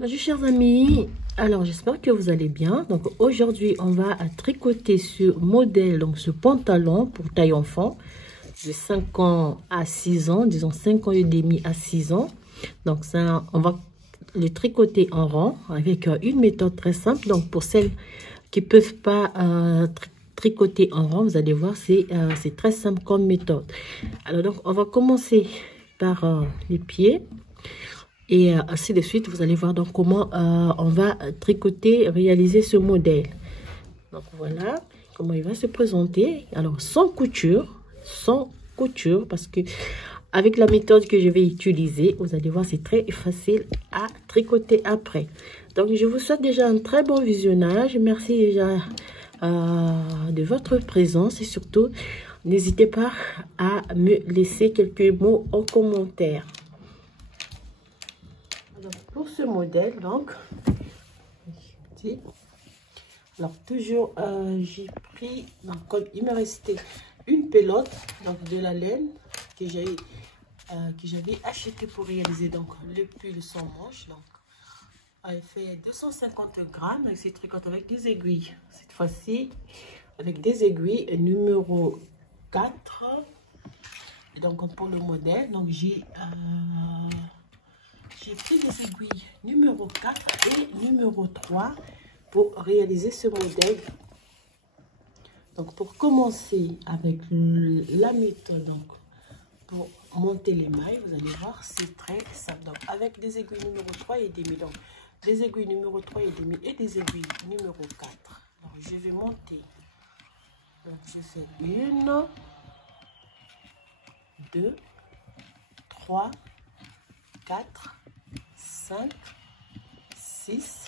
Bonjour chers amis, alors j'espère que vous allez bien. Donc aujourd'hui on va tricoter ce modèle, donc ce pantalon pour taille enfant de 5 ans à 6 ans, disons 5 ans et demi à 6 ans. Donc ça, on va le tricoter en rang avec une méthode très simple. Donc pour celles qui peuvent pas tricoter en rang, vous allez voir, c'est très simple comme méthode. Alors donc on va commencer par les pieds. Et ainsi de suite, vous allez voir donc comment on va tricoter, réaliser ce modèle. Donc voilà comment il va se présenter. Alors sans couture, parce que avec la méthode que je vais utiliser, vous allez voir, c'est très facile à tricoter après. Donc je vous souhaite déjà un très bon visionnage. Merci déjà de votre présence et surtout, n'hésitez pas à me laisser quelques mots en commentaire. Alors, pour ce modèle, donc, alors toujours j'ai pris, donc, comme il me restait une pelote, donc de la laine que j'avais acheté pour réaliser donc le pull sans manche. Donc elle fait 250 grammes et c'est tricoté avec des aiguilles, cette fois-ci avec des aiguilles numéro 4. Et donc pour le modèle, donc j'ai pris des aiguilles numéro 4 et numéro 3 pour réaliser ce modèle. Donc pour commencer avec la méthode, donc pour monter les mailles, vous allez voir, c'est très simple. Donc avec des aiguilles numéro 3 et demi, donc des aiguilles numéro 3 et demi et des aiguilles numéro 4. Donc je vais monter. Donc je fais 1, 2, 3, 4, 5, 6,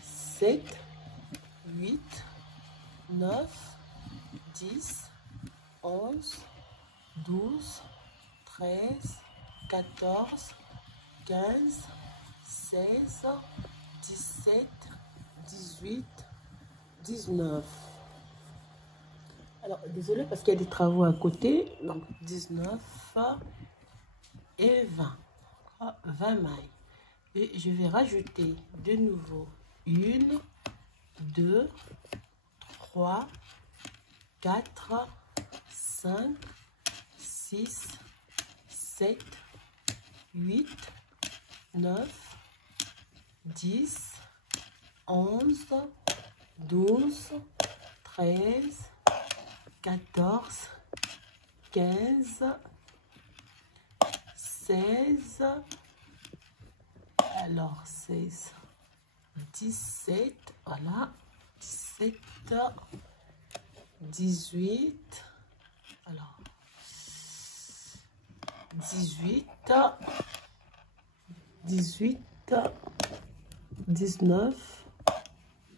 7, 8, 9, 10, 11, 12, 13, 14, 15, 16, 17, 18, 19. Alors, désolé parce qu'il y a des travaux à côté. Donc, 19 et 20. 20 mailles. Et je vais rajouter de nouveau 1, 2, 3, 4, 5, 6, 7, 8, 9, 10, 11, 12, 13, 14, 15, 16, alors 16, 17, voilà, 17, 18, alors 18, 18, 19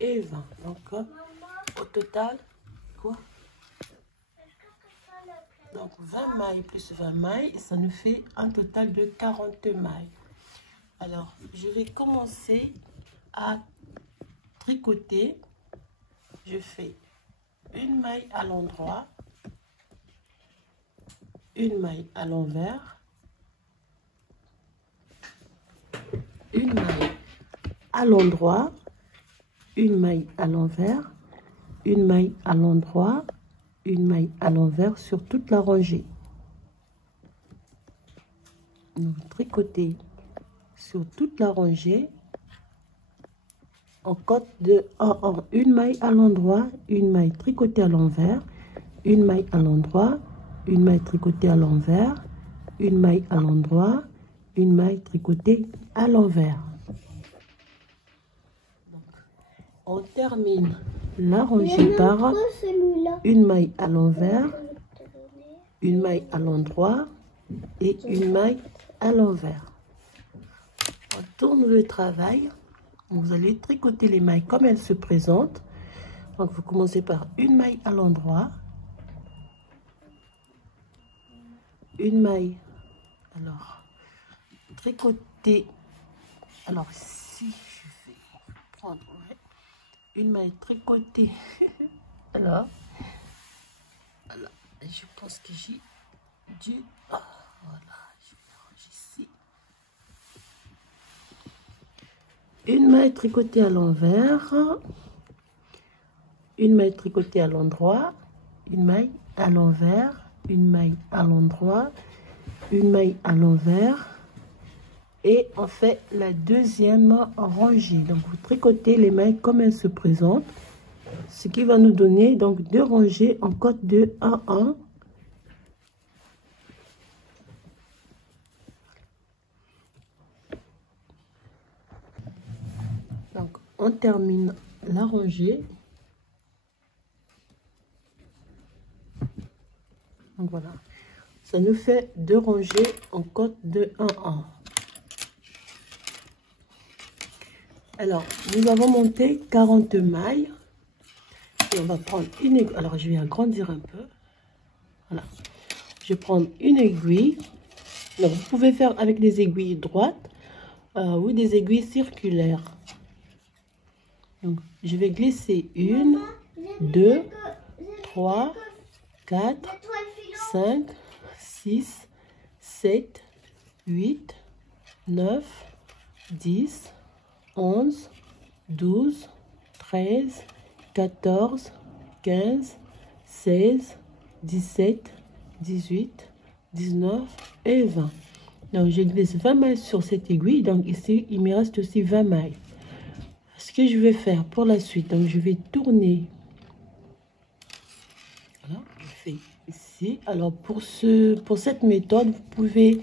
et 20. Donc au total, quoi? Donc 20 mailles plus 20 mailles, ça nous fait un total de 40 mailles. Alors, je vais commencer à tricoter. Je fais une maille à l'endroit, une maille à l'envers, une maille à l'endroit, une maille à l'envers, une maille à l'endroit, une maille à l'envers sur toute la rangée. Donc, tricoter sur toute la rangée en compte de une maille à l'endroit, une maille tricotée à l'envers, une maille à l'endroit, une maille tricotée à l'envers, une maille à l'endroit, une maille tricotée à l'envers. On termine la rangée par une maille à l'envers, une maille à l'endroit et une maille à l'envers. On tourne le travail. Vous allez tricoter les mailles comme elles se présentent. Donc vous commencez par une maille à l'endroit, une maille, alors tricoter, alors si je vais prendre une maille tricotée, alors je pense que j'ai dû, voilà, je vais ranger ici. une maille tricotée à l'envers, une maille tricotée à l'endroit, une maille à l'envers, une maille à l'endroit, une maille à l'envers, et on fait la deuxième rangée. Donc vous tricotez les mailles comme elles se présentent, ce qui va nous donner donc deux rangées en côte de 1-1. Donc on termine la rangée. Donc voilà, ça nous fait deux rangées en côte de 1-1. Alors, nous avons monté 40 mailles. Et on va prendre une aiguille. Alors, je vais agrandir un peu. Voilà. Je vais prendre une aiguille. Donc, vous pouvez faire avec des aiguilles droites ou des aiguilles circulaires. Donc, je vais glisser 1, 2, 3, 4, 5, 6, 7, 8, 9, 10, 11, 12, 13, 14, 15, 16, 17, 18, 19 et 20. Donc, je glisse 20 mailles sur cette aiguille. Donc, ici, il me reste aussi 20 mailles. Ce que je vais faire pour la suite, donc je vais tourner. Voilà, je fais ici. Alors, pour cette méthode, vous pouvez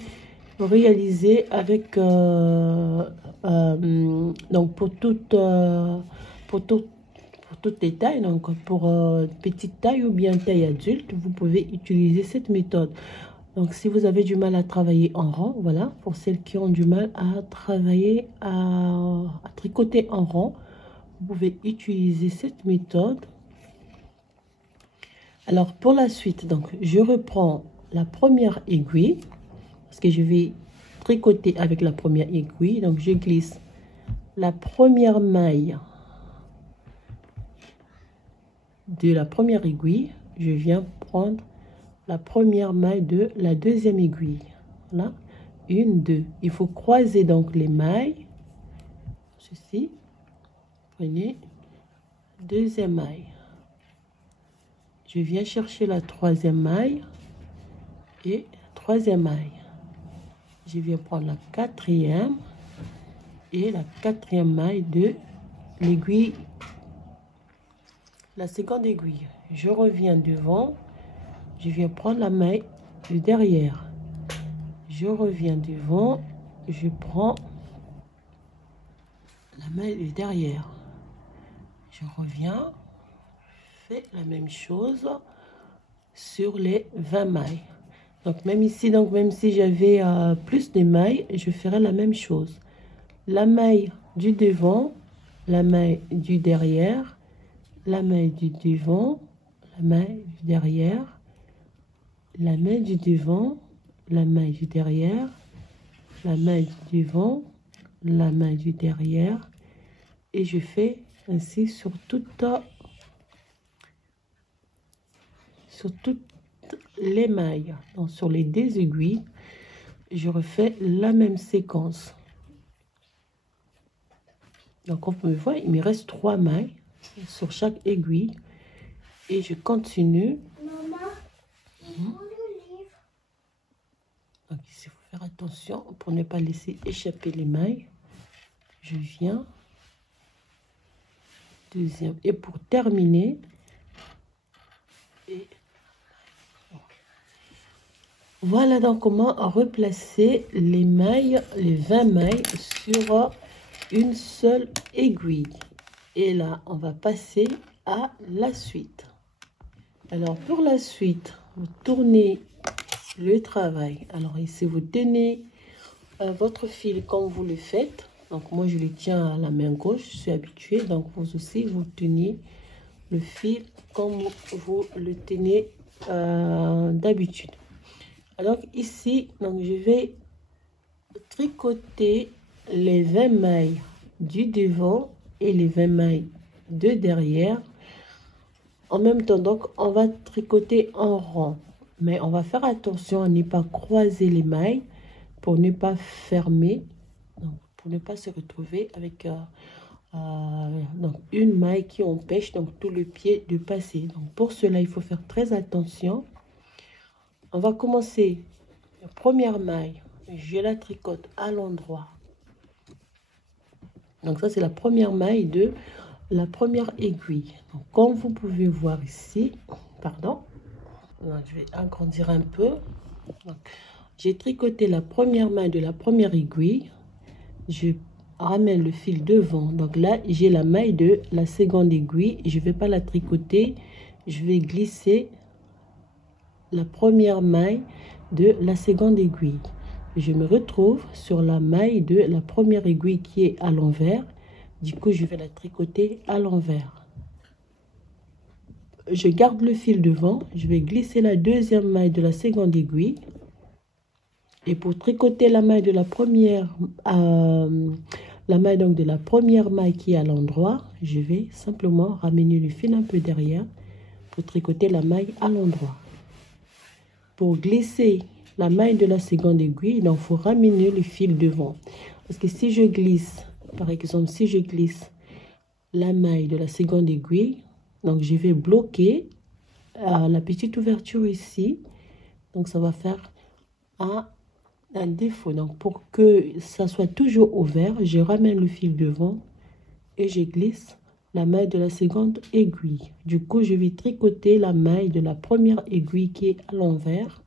réaliser avec donc pour toutes les tailles, donc pour petite taille ou bien taille adulte, vous pouvez utiliser cette méthode. Donc si vous avez du mal à travailler en rang, voilà, pour celles qui ont du mal à travailler à tricoter en rang, vous pouvez utiliser cette méthode. Alors pour la suite, donc je reprends la première aiguille parce que je vais tricoter avec la première aiguille. Donc je glisse la première maille de la première aiguille, je viens prendre la première maille de la deuxième aiguille. Voilà, 1, 2. Il faut croiser donc les mailles. Ceci, prenez deuxième maille. Je viens chercher la troisième maille et troisième maille. Je viens prendre la quatrième et la quatrième maille de l'aiguille, la seconde aiguille. Je reviens devant, je viens prendre la maille du derrière. Je reviens devant, je prends la maille du derrière. Je reviens, je fais la même chose sur les 20 mailles. Donc même ici, donc même si j'avais plus de mailles, je ferai la même chose. La maille du devant, la maille du derrière, la maille du devant, la maille du derrière, la maille du devant, la maille du derrière, la maille du devant, la maille du derrière, et je fais ainsi sur toutes les mailles. Donc sur les deux aiguilles, je refais la même séquence. Donc on peut voir, il me reste 3 mailles sur chaque aiguille et je continue. Maman, il faut le livre. Donc ici, il faut faire attention pour ne pas laisser échapper les mailles. Je viens. Deuxième. Et pour terminer, voilà donc comment replacer les mailles, les 20 mailles sur une seule aiguille. Et là, on va passer à la suite. Alors, pour la suite, vous tournez le travail. Alors, ici, vous tenez votre fil comme vous le faites. Donc, moi, je le tiens à la main gauche. Je suis habituée. Donc, vous aussi, vous tenez le fil comme vous le tenez d'habitude. Alors, ici, donc, je vais tricoter les 20 mailles du devant et les 20 mailles de derrière. En même temps, donc, on va tricoter en rond. Mais on va faire attention à ne pas croiser les mailles pour ne pas fermer. Donc, pour ne pas se retrouver avec donc une maille qui empêche donc tout le pied de passer. Donc pour cela, il faut faire très attention. On va commencer la première maille, je la tricote à l'endroit. Donc ça c'est la première maille de la première aiguille. Donc comme vous pouvez voir ici, pardon, donc, je vais agrandir un peu. J'ai tricoté la première maille de la première aiguille. Je ramène le fil devant. Donc là, j'ai la maille de la seconde aiguille. Je ne vais pas la tricoter. Je vais glisser la première maille de la seconde aiguille. Je me retrouve sur la maille de la première aiguille qui est à l'envers. Du coup, je vais la tricoter à l'envers. Je garde le fil devant. Je vais glisser la deuxième maille de la seconde aiguille. Et pour tricoter la maille de la première, la maille donc de la première maille qui est à l'endroit, je vais simplement ramener le fil un peu derrière pour tricoter la maille à l'endroit. Pour glisser la maille de la seconde aiguille, il faut ramener le fil devant. Parce que si je glisse, par exemple, si je glisse la maille de la seconde aiguille, donc je vais bloquer la petite ouverture ici. Donc ça va faire un défaut. Donc pour que ça soit toujours ouvert, je ramène le fil devant et je glisse la maille de la seconde aiguille. Du coup, je vais tricoter la maille de la première aiguille qui est à l'envers.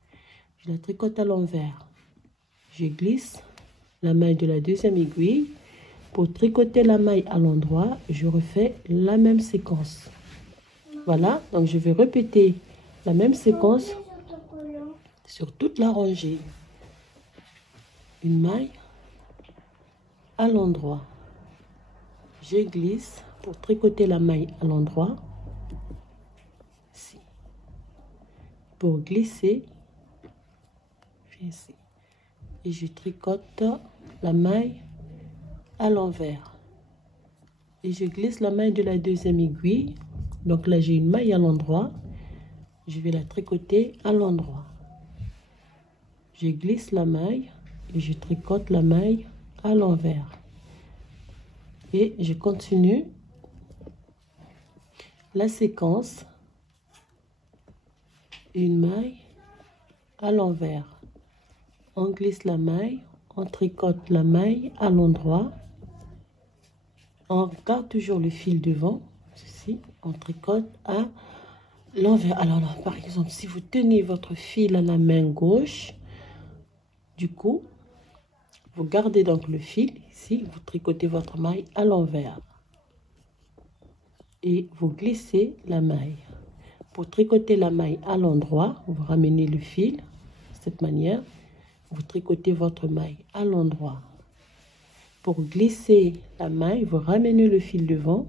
Je la tricote à l'envers. Je glisse la maille de la deuxième aiguille. Pour tricoter la maille à l'endroit, je refais la même séquence. Voilà, donc je vais répéter la même séquence sur toute la rangée. Une maille à l'endroit. Je glisse pour tricoter la maille à l'endroit. Ici. Pour glisser, je fais ici. Et je tricote la maille à l'envers. Et je glisse la maille de la deuxième aiguille. Donc là, j'ai une maille à l'endroit. Je vais la tricoter à l'endroit. Je glisse la maille. Et je tricote la maille à l'envers. Et je continue la séquence. Une maille à l'envers. On glisse la maille, on tricote la maille à l'endroit. On garde toujours le fil devant. Ceci, on tricote à l'envers. Alors là, par exemple, si vous tenez votre fil à la main gauche, du coup, vous gardez donc le fil ici, vous tricotez votre maille à l'envers et vous glissez la maille. Pour tricoter la maille à l'endroit, vous ramenez le fil de cette manière, vous tricotez votre maille à l'endroit. Pour glisser la maille, vous ramenez le fil devant,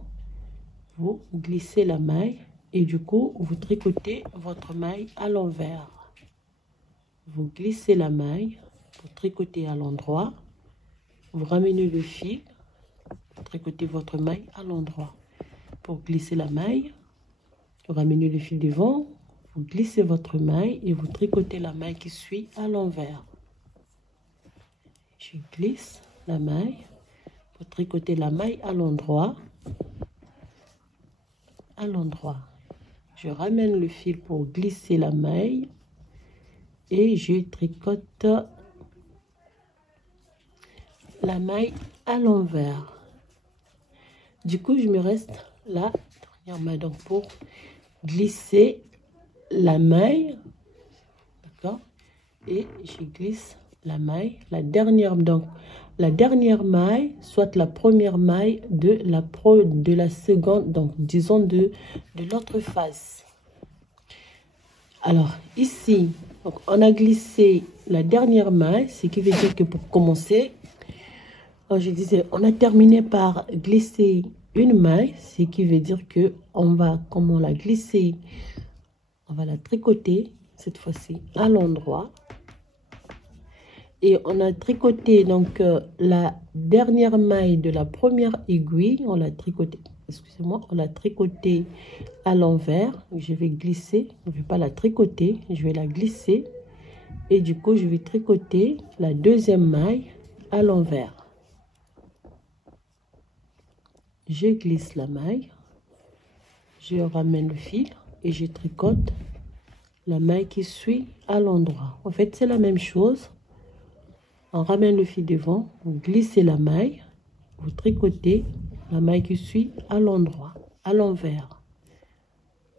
vous glissez la maille et du coup, vous tricotez votre maille à l'envers. Vous glissez la maille pour tricoter à l'endroit. Vous ramenez le fil, vous tricotez votre maille à l'endroit. Pour glisser la maille, vous ramenez le fil devant, vous glissez votre maille et vous tricotez la maille qui suit à l'envers. Je glisse la maille, vous tricotez la maille à l'endroit. Je ramène le fil pour glisser la maille et je tricote la maille à l'envers. Du coup, je me reste la dernière maille donc pour glisser la maille, d'accord, et je glisse la maille, la dernière maille, soit la première maille de la seconde, donc disons de l'autre face. Alors ici, donc, on a glissé la dernière maille, ce qui veut dire que pour commencer, je disais, on a terminé par glisser une maille, ce qui veut dire que comme on l'a glissée, on va la tricoter cette fois-ci à l'endroit. Et on a tricoté donc la dernière maille de la première aiguille, on l'a tricoté, excusez-moi, on l'a tricoté à l'envers. Je vais glisser, je ne vais pas la tricoter, je vais la glisser. Et du coup, je vais tricoter la deuxième maille à l'envers. je glisse la maille, je ramène le fil et je tricote la maille qui suit à l'endroit. En fait, c'est la même chose. On ramène le fil devant, vous glissez la maille, vous tricotez la maille qui suit à l'endroit, à l'envers.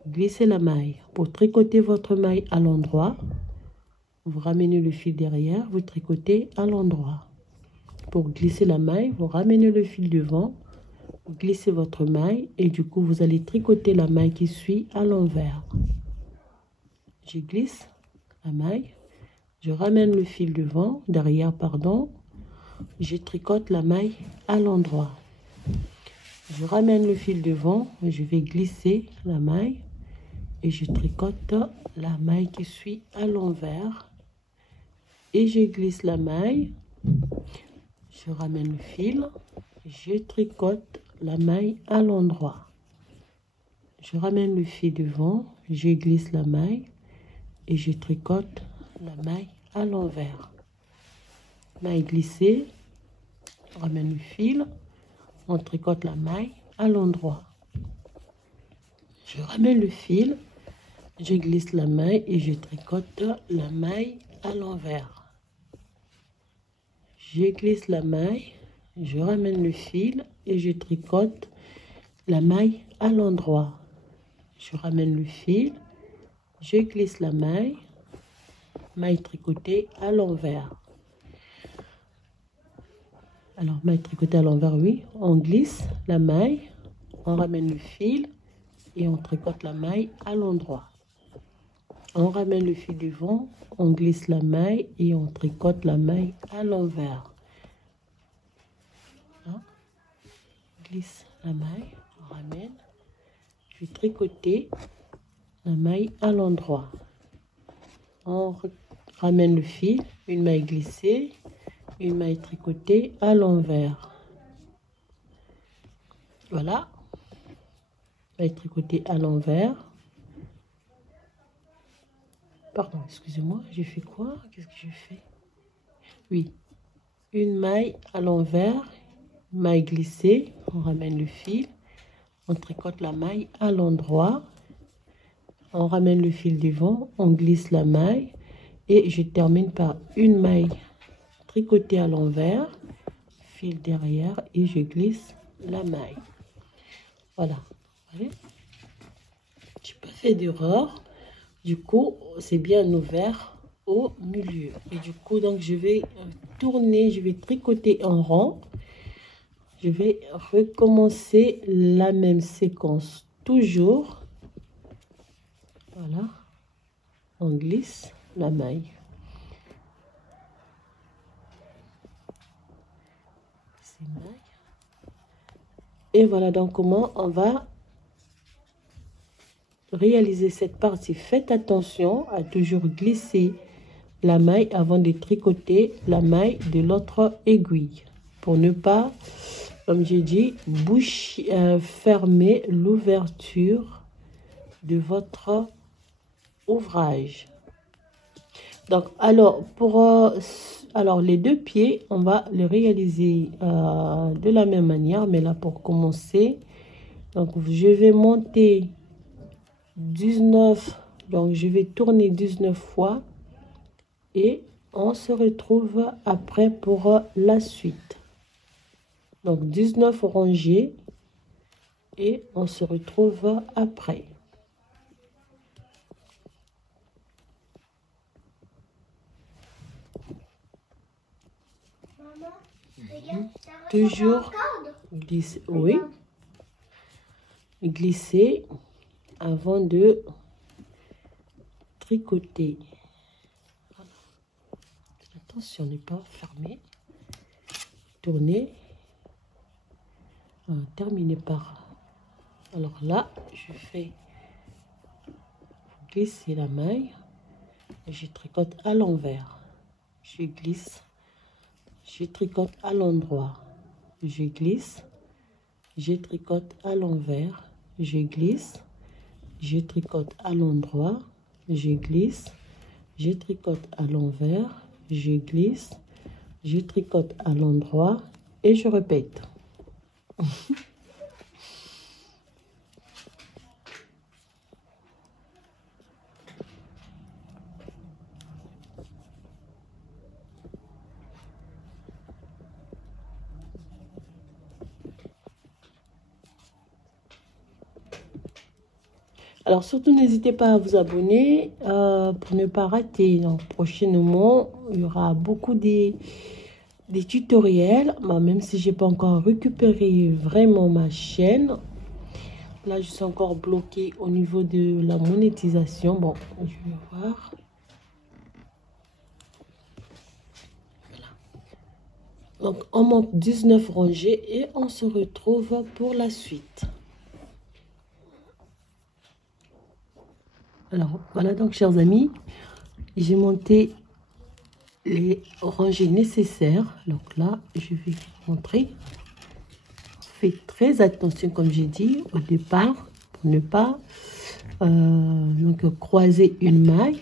Glissez la maille. Pour tricoter votre maille à l'endroit, vous ramenez le fil derrière, vous tricotez à l'endroit. Pour glisser la maille, vous ramenez le fil devant, vous glissez votre maille et du coup, vous allez tricoter la maille qui suit à l'envers. Je glisse la maille, je ramène le fil devant, derrière, pardon, je tricote la maille à l'endroit. Je ramène le fil devant, je vais glisser la maille et je tricote la maille qui suit à l'envers. Et je glisse la maille, je ramène le fil, je tricote la maille à l'endroit. Je ramène le fil devant, je glisse la maille et je tricote la maille à l'envers. Maille glissée, on ramène le fil, on tricote la maille à l'endroit. Je ramène le fil, je glisse la maille et je tricote la maille à l'envers. Je glisse la maille, je ramène le fil et je tricote la maille à l'endroit. Je ramène le fil, je glisse la maille tricotée à l'envers. Alors, maille tricotée à l'envers, oui. On glisse la maille, on ramène le fil et on tricote la maille à l'endroit. On ramène le fil devant, on glisse la maille et on tricote la maille à l'envers. Glisse la maille, on ramène, je vais tricoter la maille à l'endroit. On ramène le fil, une maille glissée, une maille tricotée à l'envers. Voilà, maille tricotée à l'envers. Pardon, excusez-moi, j'ai fait quoi? Qu'est-ce que j'ai fait? Oui, une maille à l'envers, maille glissée, on ramène le fil, on tricote la maille à l'endroit, on ramène le fil devant, on glisse la maille et je termine par une maille tricotée à l'envers, fil derrière et je glisse la maille. Voilà, je n'ai pas fait d'erreur. Du coup, c'est bien ouvert au milieu. Et du coup, donc, je vais tourner, je vais tricoter en rond. Je vais recommencer la même séquence. Toujours. Voilà. On glisse la maille. Et voilà donc comment on va réaliser cette partie. Faites attention à toujours glisser la maille avant de tricoter la maille de l'autre aiguille pour ne pas, comme j'ai dit, fermer l'ouverture de votre ouvrage. Donc alors les deux pieds, on va les réaliser de la même manière, mais là pour commencer, donc je vais monter 19, donc je vais tourner 19 fois et on se retrouve après pour la suite. Donc 19 rangées et on se retrouve après. Maman, regarde, Toujours glisser, oui, glisser avant de tricoter. Attention, n'est pas fermé. Tourner. Terminer par. Alors là, je fais glisser la maille et je tricote à l'envers. Je glisse, je tricote à l'endroit. Je glisse, je tricote à l'envers. Je glisse, je tricote à l'endroit, je glisse, je tricote à l'envers, je glisse, je tricote à l'endroit et je répète. Alors, surtout, n'hésitez pas à vous abonner pour ne pas rater. Donc, prochainement, il y aura beaucoup des tutoriels. Bah, même si je n'ai pas encore récupéré vraiment ma chaîne. Là, je suis encore bloquée au niveau de la monétisation. Bon, je vais voir. Voilà. Donc, on monte 19 rangées et on se retrouve pour la suite. Alors, voilà donc, chers amis, j'ai monté les rangées nécessaires. Donc là, je vais montrer. Faites très attention, comme j'ai dit au départ, pour ne pas croiser une maille.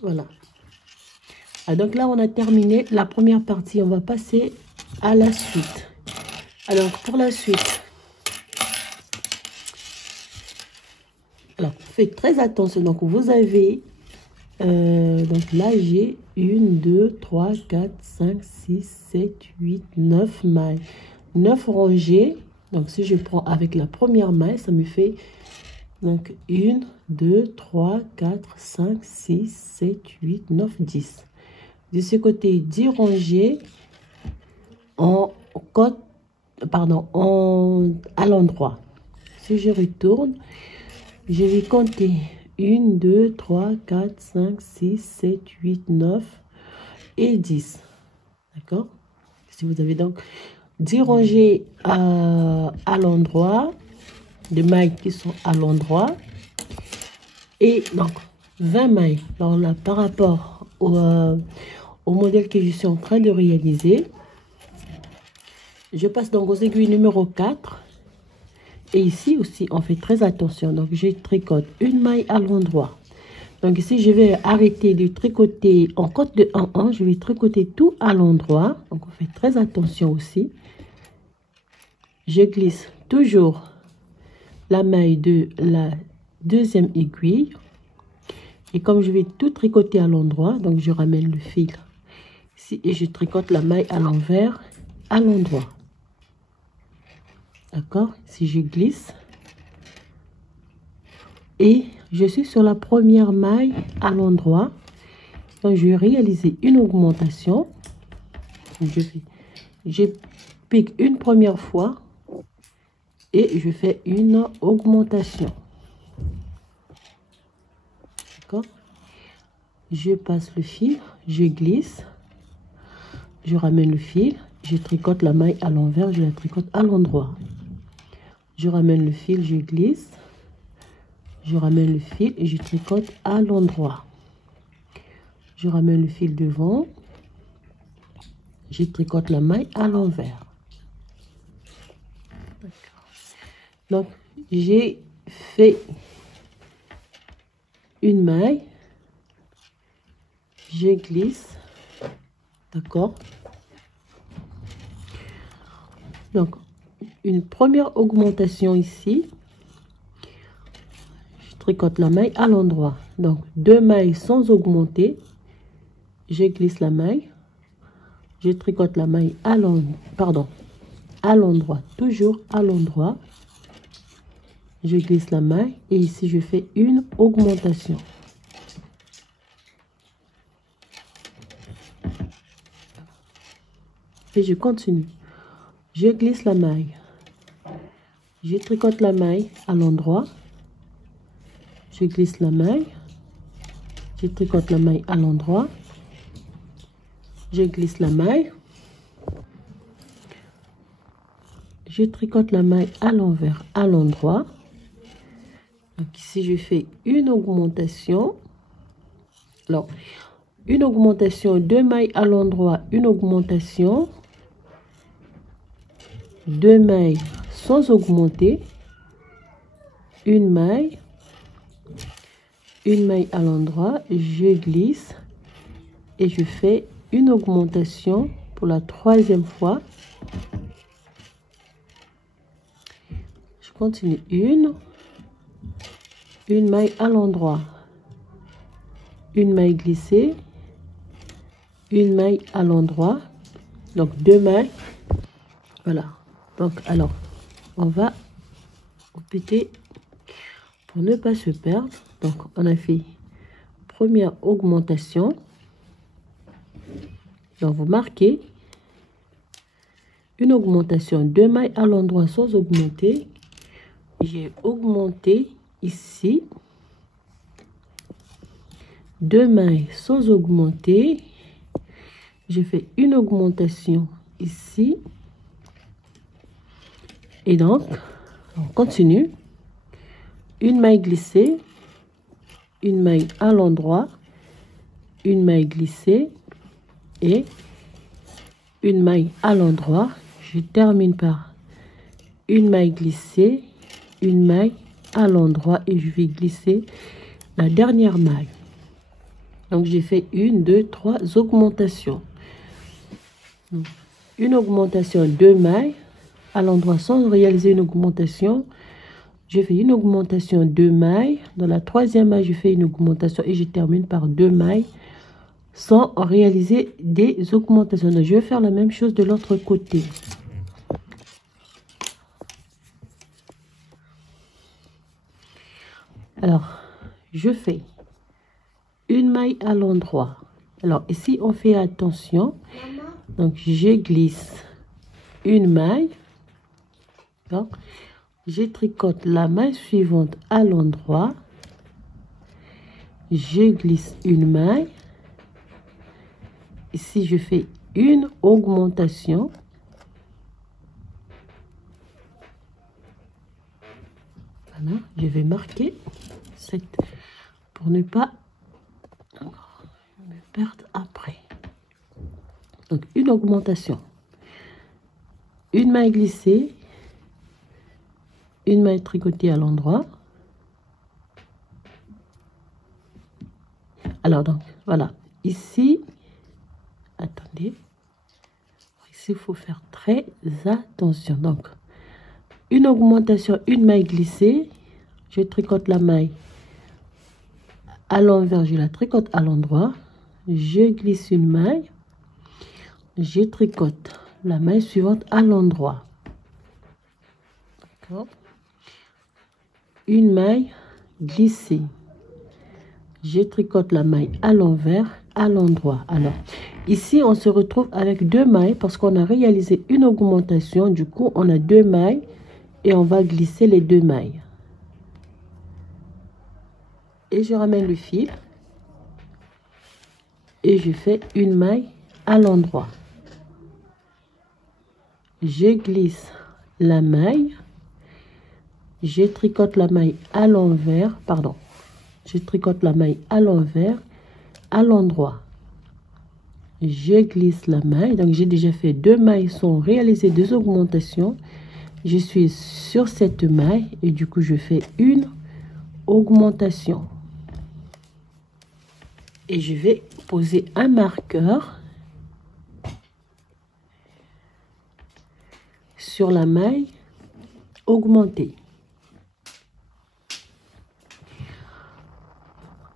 Voilà. Donc là, on a terminé la première partie. On va passer à la suite. Alors, pour la suite, alors, faites très attention. Donc, vous avez, donc là, j'ai 1, 2, 3, 4, 5, 6, 7, 8, 9 mailles. 9 rangées. Donc, si je prends avec la première maille, ça me fait donc 1, 2, 3, 4, 5, 6, 7, 8, 9, 10. De ce côté, 10 rangées en côte, pardon, à l'endroit. Si je retourne, je vais compter 1, 2, 3, 4, 5, 6, 7, 8, 9 et 10. D'accord? Si vous avez donc 10 rangées à l'endroit, des mailles qui sont à l'endroit, et donc 20 mailles. Alors là, par rapport au modèle que je suis en train de réaliser, je passe donc aux aiguilles numéro 4. Et ici aussi, on fait très attention. Donc, je tricote une maille à l'endroit. Donc, ici, je vais arrêter de tricoter en côte de 1 en 1. Je vais tricoter tout à l'endroit. Donc, on fait très attention aussi. Je glisse toujours la maille de la deuxième aiguille. Et comme je vais tout tricoter à l'endroit, donc je ramène le fil ici et je tricote la maille à l'envers à l'endroit. D'accord? Si je glisse et je suis sur la première maille à l'endroit, donc je vais réaliser une augmentation. Je pique une première fois et je fais une augmentation. D'accord? Je passe le fil, je glisse, je ramène le fil, je tricote la maille à l'envers, je la tricote à l'endroit. Je ramène le fil, je glisse, je ramène le fil et je tricote à l'endroit. Je ramène le fil devant, je tricote la maille à l'envers. Donc, j'ai fait une maille, je glisse, d'accord? Donc, une première augmentation ici, je tricote la maille à l'endroit. Donc, 2 mailles sans augmenter, je glisse la maille, je tricote la maille à l'endroit, toujours à l'endroit. Je glisse la maille et ici je fais une augmentation. Et je continue. Je glisse la maille. Je tricote la maille à l'endroit. Je glisse la maille. Je tricote la maille à l'endroit. Je glisse la maille. Je tricote la maille à l'envers, à l'endroit. Donc ici, je fais une augmentation. Alors, une augmentation, 2 mailles à l'endroit, une augmentation. 2 mailles sans augmenter. Une maille à l'endroit. Je glisse et je fais une augmentation pour la 3e fois. Je continue une maille à l'endroit, une maille glissée, une maille à l'endroit, donc 2 mailles. Voilà. Donc alors on va répéter pour ne pas se perdre. Donc on a fait première augmentation. Donc vous marquez une augmentation, 2 mailles à l'endroit sans augmenter. J'ai augmenté ici, 2 mailles sans augmenter. J'ai fait une augmentation ici. Et donc, on continue. Une maille glissée, une maille à l'endroit, une maille glissée et une maille à l'endroit. Je termine par une maille glissée, une maille à l'endroit et je vais glisser la dernière maille. Donc j'ai fait 1, 2, 3 augmentations. Une augmentation, 2 mailles à l'endroit sans réaliser une augmentation. Je fais une augmentation, 2 mailles. Dans la troisième maille, je fais une augmentation et je termine par 2 mailles sans réaliser des augmentations. Donc, je vais faire la même chose de l'autre côté. Alors, je fais une maille à l'endroit. Alors, ici, on fait attention. Donc, je glisse une maille. Donc, je tricote la maille suivante à l'endroit. Je glisse une maille. Ici, je fais une augmentation. Voilà, je vais marquer cette pour ne pas me perdre après. Donc, une augmentation. Une maille glissée. Une maille tricotée à l'endroit. Alors, donc, voilà. Ici, attendez. Ici, il faut faire très attention. Donc, une augmentation, une maille glissée. Je tricote la maille à l'envers, je la tricote à l'endroit. Je glisse une maille. Je tricote la maille suivante à l'endroit. D'accord. Une maille glissée. Je tricote la maille à l'envers, à l'endroit. Alors, ici, on se retrouve avec 2 mailles parce qu'on a réalisé une augmentation. Du coup, on a 2 mailles et on va glisser les 2 mailles. Et je ramène le fil et je fais une maille à l'endroit. Je glisse la maille. Je tricote la maille à l'envers, pardon. Je tricote la maille à l'envers, à l'endroit. Je glisse la maille. Donc, j'ai déjà fait 2 mailles sans réaliser 2 augmentations. Je suis sur cette maille et du coup, je fais une augmentation. Et je vais poser un marqueur sur la maille augmentée.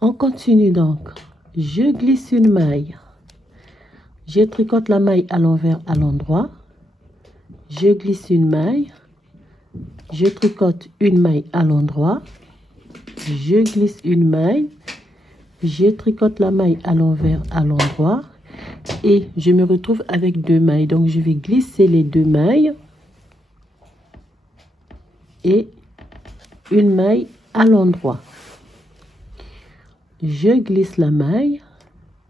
On continue donc. Je glisse une maille. Je tricote la maille à l'envers, à l'endroit. Je glisse une maille. Je tricote une maille à l'endroit. Je glisse une maille. Je tricote la maille à l'envers, à l'endroit. Et je me retrouve avec 2 mailles. Donc, je vais glisser les 2 mailles. Et une maille à l'endroit. Je glisse la maille.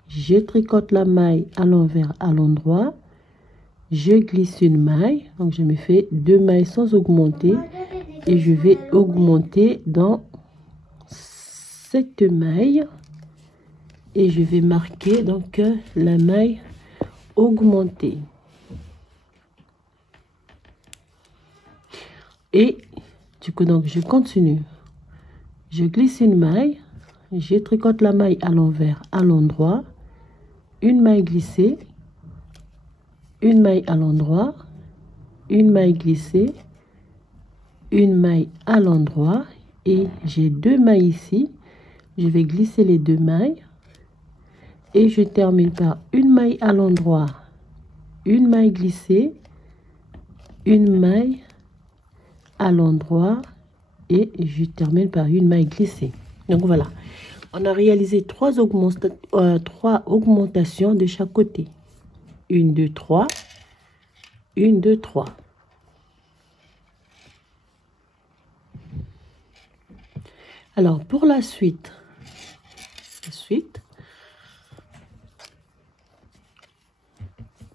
Je tricote la maille à l'envers, à l'endroit. Je glisse une maille. Donc, je me fais 2 mailles sans augmenter. Et je vais augmenter dans cette maille. Et je vais marquer donc la maille augmentée. Et du coup, donc, je continue. Je glisse une maille. Je tricote la maille à l'envers, à l'endroit. Une maille glissée. Une maille à l'endroit. Une maille glissée. Une maille à l'endroit. Et j'ai 2 mailles ici. Je vais glisser les 2 mailles. Et je termine par une maille à l'endroit. Une maille glissée. Une maille à l'endroit et je termine par une maille glissée. Donc voilà, on a réalisé trois augmentations de chaque côté. 1, 2, 3, 1, 2, 3. Alors pour la suite,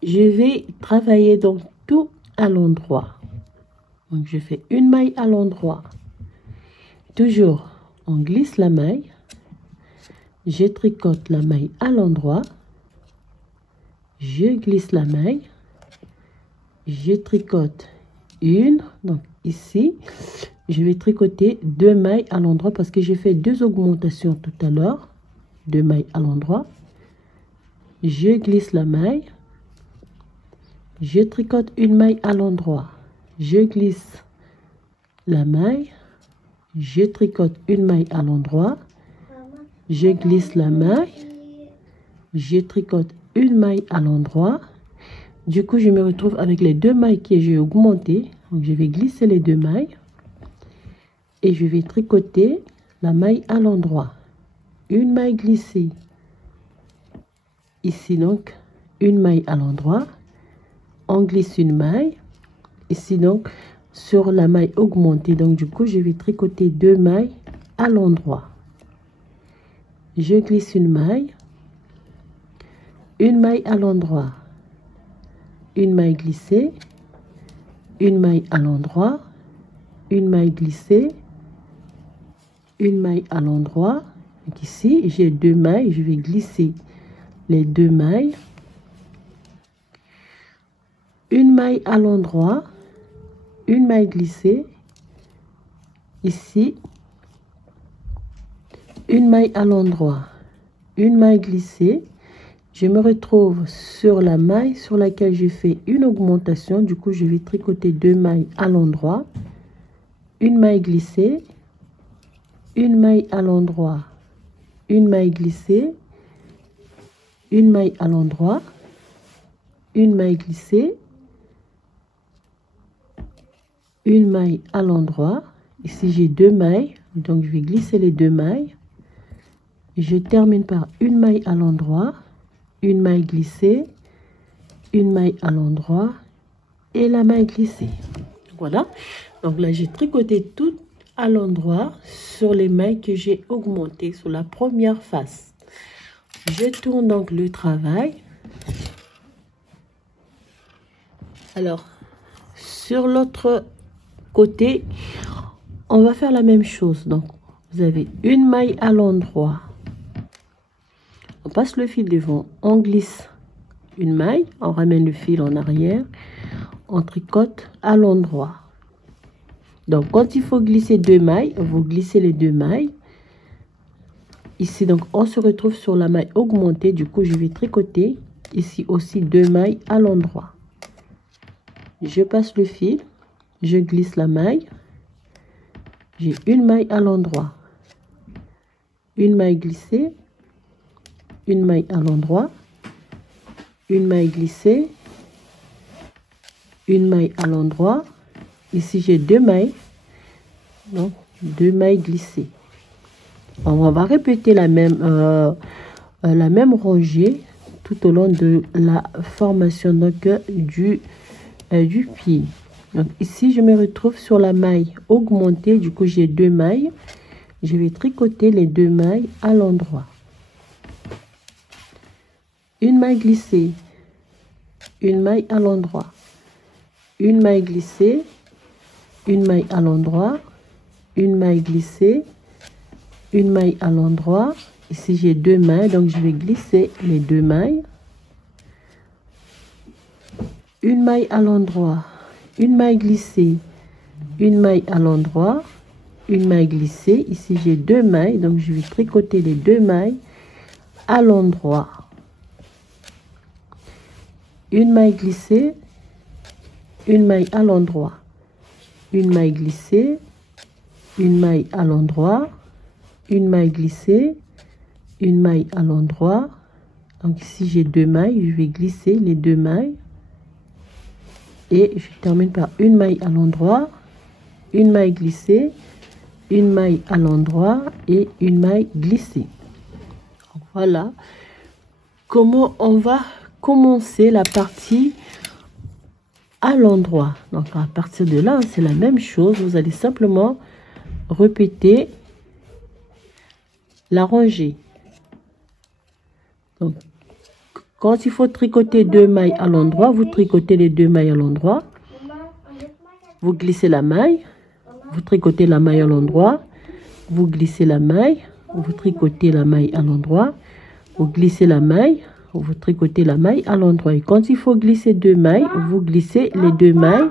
je vais travailler donc tout à l'endroit. Donc je fais une maille à l'endroit. Toujours on glisse la maille, je tricote la maille à l'endroit, je glisse la maille, je tricote une, donc ici je vais tricoter 2 mailles à l'endroit parce que j'ai fait 2 augmentations tout à l'heure. 2 mailles à l'endroit, je glisse la maille, je tricote une maille à l'endroit, je glisse la maille, je tricote une maille à l'endroit, je glisse la maille, je tricote une maille à l'endroit. Du coup, je me retrouve avec les 2 mailles que j'ai augmentées. Donc, je vais glisser les 2 mailles et je vais tricoter la maille à l'endroit. Une maille glissée. Ici, donc, une maille à l'endroit. On glisse une maille. Ici, donc, sur la maille augmentée. Donc, du coup, je vais tricoter 2 mailles à l'endroit. Je glisse une maille à l'endroit, une maille glissée, une maille à l'endroit, une maille glissée, une maille à l'endroit. Donc ici j'ai 2 mailles, je vais glisser les 2 mailles, une maille à l'endroit, une maille glissée, ici une maille à l'endroit, une maille glissée. Je me retrouve sur la maille sur laquelle j'ai fait une augmentation. Du coup, je vais tricoter 2 mailles à l'endroit, une maille glissée, une maille à l'endroit, une maille glissée, une maille à l'endroit, une maille glissée, une maille à l'endroit. Ici, j'ai 2 mailles, donc je vais glisser les 2 mailles. Je termine par une maille à l'endroit, une maille glissée, une maille à l'endroit et la maille glissée. Voilà, donc là j'ai tricoté tout à l'endroit sur les mailles que j'ai augmentées sur la première face. Je tourne donc le travail. Alors sur l'autre côté on va faire la même chose. Donc vous avez une maille à l'endroit, on passe le fil devant, on glisse une maille, on ramène le fil en arrière, on tricote à l'endroit. Donc quand il faut glisser 2 mailles, vous glissez les 2 mailles. Ici donc on se retrouve sur la maille augmentée. Du coup je vais tricoter ici aussi 2 mailles à l'endroit. Je passe le fil, je glisse la maille, j'ai une maille à l'endroit, une maille glissée, une maille à l'endroit, une maille glissée, une maille à l'endroit. Ici j'ai 2 mailles, donc 2 mailles glissées. On va répéter la même rangée tout au long de la formation donc du pied. Donc ici je me retrouve sur la maille augmentée. Du coup j'ai 2 mailles, je vais tricoter les 2 mailles à l'endroit. Une maille glissée, une maille à l'endroit, une maille glissée, une maille à l'endroit, une maille glissée, une maille à l'endroit. Ici j'ai 2 mailles, donc je vais glisser les 2 mailles, une maille à l'endroit, une maille glissée, une maille à l'endroit, une maille glissée. Ici j'ai 2 mailles, donc je vais tricoter les 2 mailles à l'endroit, une maille glissée, une maille à l'endroit, une maille glissée, une maille à l'endroit, une maille glissée, une maille à l'endroit. Donc ici j'ai 2 mailles, je vais glisser les 2 mailles et je termine par une maille à l'endroit, une maille glissée, une maille à l'endroit et une maille glissée. Voilà comment on va commencer la partie à l'endroit. Donc à partir de là, c'est la même chose. Vous allez simplement répéter la rangée. Donc quand il faut tricoter 2 mailles à l'endroit, vous tricotez les 2 mailles à l'endroit. Vous glissez la maille, vous tricotez la maille à l'endroit, vous glissez la maille, vous tricotez la maille à l'endroit, vous glissez la maille, vous tricotez la maille à l'endroit. Et quand il faut glisser 2 mailles, vous glissez les 2 mailles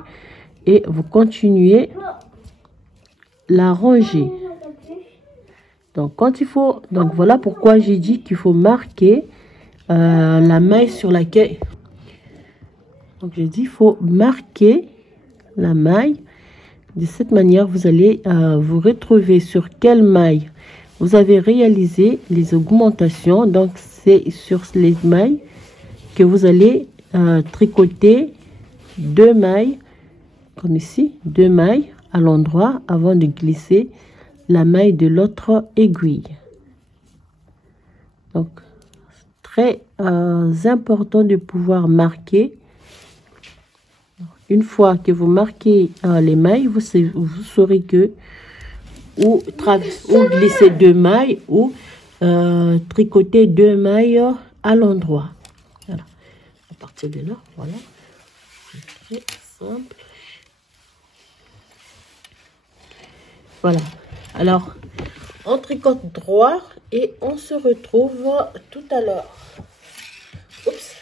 et vous continuez la rangée. Donc quand il faut, donc voilà pourquoi j'ai dit qu'il faut marquer la maille sur laquelle, donc j'ai dit il faut marquer la maille. De cette manière, vous allez vous retrouver sur quelle maille vous avez réalisé les augmentations. Donc c'est sur les mailles que vous allez tricoter 2 mailles comme ici, 2 mailles à l'endroit avant de glisser la maille de l'autre aiguille. Donc très important de pouvoir marquer. Une fois que vous marquez les mailles, vous saurez que ou glisser 2 mailles ou tricoter 2 mailles à l'endroit. Voilà. À partir de là, voilà. C'est très simple. Voilà. Alors, on tricote droit et on se retrouve tout à l'heure. Oups.